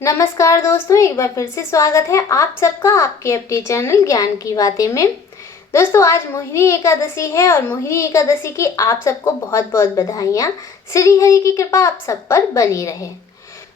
नमस्कार दोस्तों, एक बार फिर से स्वागत है आप सबका आपके अपने चैनल ज्ञान की बातें में। दोस्तों, आज मोहिनी एकादशी है और मोहिनी एकादशी की आप सबको बहुत बहुत बधाइयाँ। श्री हरि की कृपा आप सब पर बनी रहे।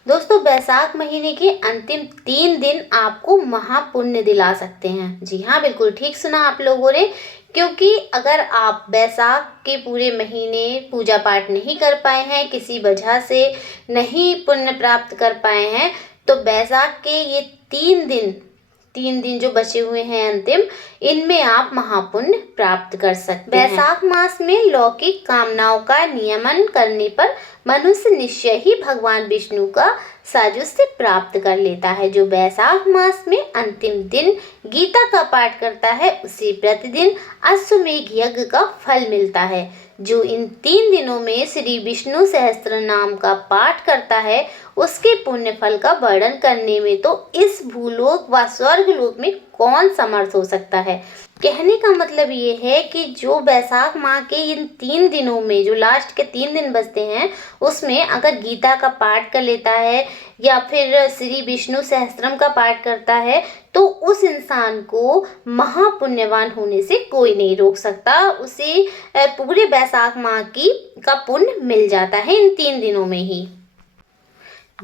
दोस्तों, बैसाख महीने के अंतिम 3 दिन आपको महापुण्य दिला सकते हैं। जी हाँ, बिल्कुल ठीक सुना आप लोगों ने, क्योंकि अगर आप बैसाख के पूरे महीने पूजा पाठ नहीं कर पाए हैं, किसी वजह से नहीं पुण्य प्राप्त कर पाए हैं, तो बैसाख के ये 3 दिन जो बचे हुए हैं अंतिम, इनमें आप महापुण्य प्राप्त कर सकते हैं। बैसाख मास में लौकिक कामनाओं का नियमन करने पर मनुष्य निश्चय ही भगवान विष्णु का साजुष्य प्राप्त कर लेता है। जो बैसाख मास में अंतिम दिन गीता का पाठ करता है, उसे प्रतिदिन अश्वमेध यज्ञ का फल मिलता है। जो इन 3 दिनों में श्री विष्णु सहस्त्र नाम का पाठ करता है, उसके पुण्य फल का वर्णन करने में तो इस भूलोक व स्वर्गलोक में कौन समर्थ हो सकता है। कहने का मतलब ये है कि जो बैसाख माह के इन 3 दिनों में जो लास्ट के 3 दिन बचते हैं, उसमें अगर गीता का पाठ कर लेता है या फिर श्री विष्णु सहस्त्रम का पाठ करता है, तो उस इंसान को महापुण्यवान होने से कोई नहीं रोक सकता। उसे पूरे बैसाख माह का पुण्य मिल जाता है इन 3 दिनों में ही।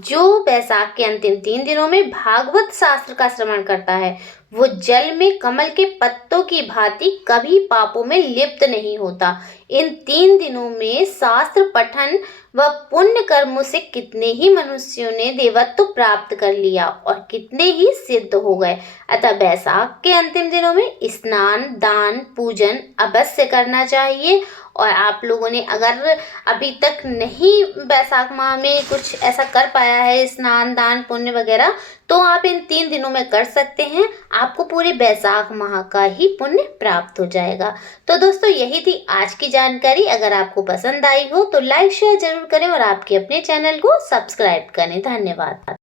जो बैसाख के अंतिम 3 दिनों में भागवत शास्त्र का श्रवण करता है, वो जल में कमल के पत्तों की भांति कभी पापों में लिप्त नहीं होता। इन 3 दिनों में शास्त्र पठन व पुण्य कर्मों से कितने ही मनुष्यों ने देवत्व प्राप्त कर लिया और कितने ही सिद्ध हो गए। अतः बैसाख के अंतिम दिनों में स्नान, दान, पूजन अवश्य करना चाहिए। और आप लोगों ने अगर अभी तक नहीं बैसाख माह में कुछ ऐसा कर पाया है, स्नान, दान, पुण्य वगैरह, तो आप इन 3 दिनों में कर सकते हैं। आपको पूरे बैसाख माह का ही पुण्य प्राप्त हो जाएगा। तो दोस्तों, यही थी आज की जानकारी। अगर आपको पसंद आई हो तो लाइक शेयर जरूर करें और आपके अपने चैनल को सब्सक्राइब करें। धन्यवाद।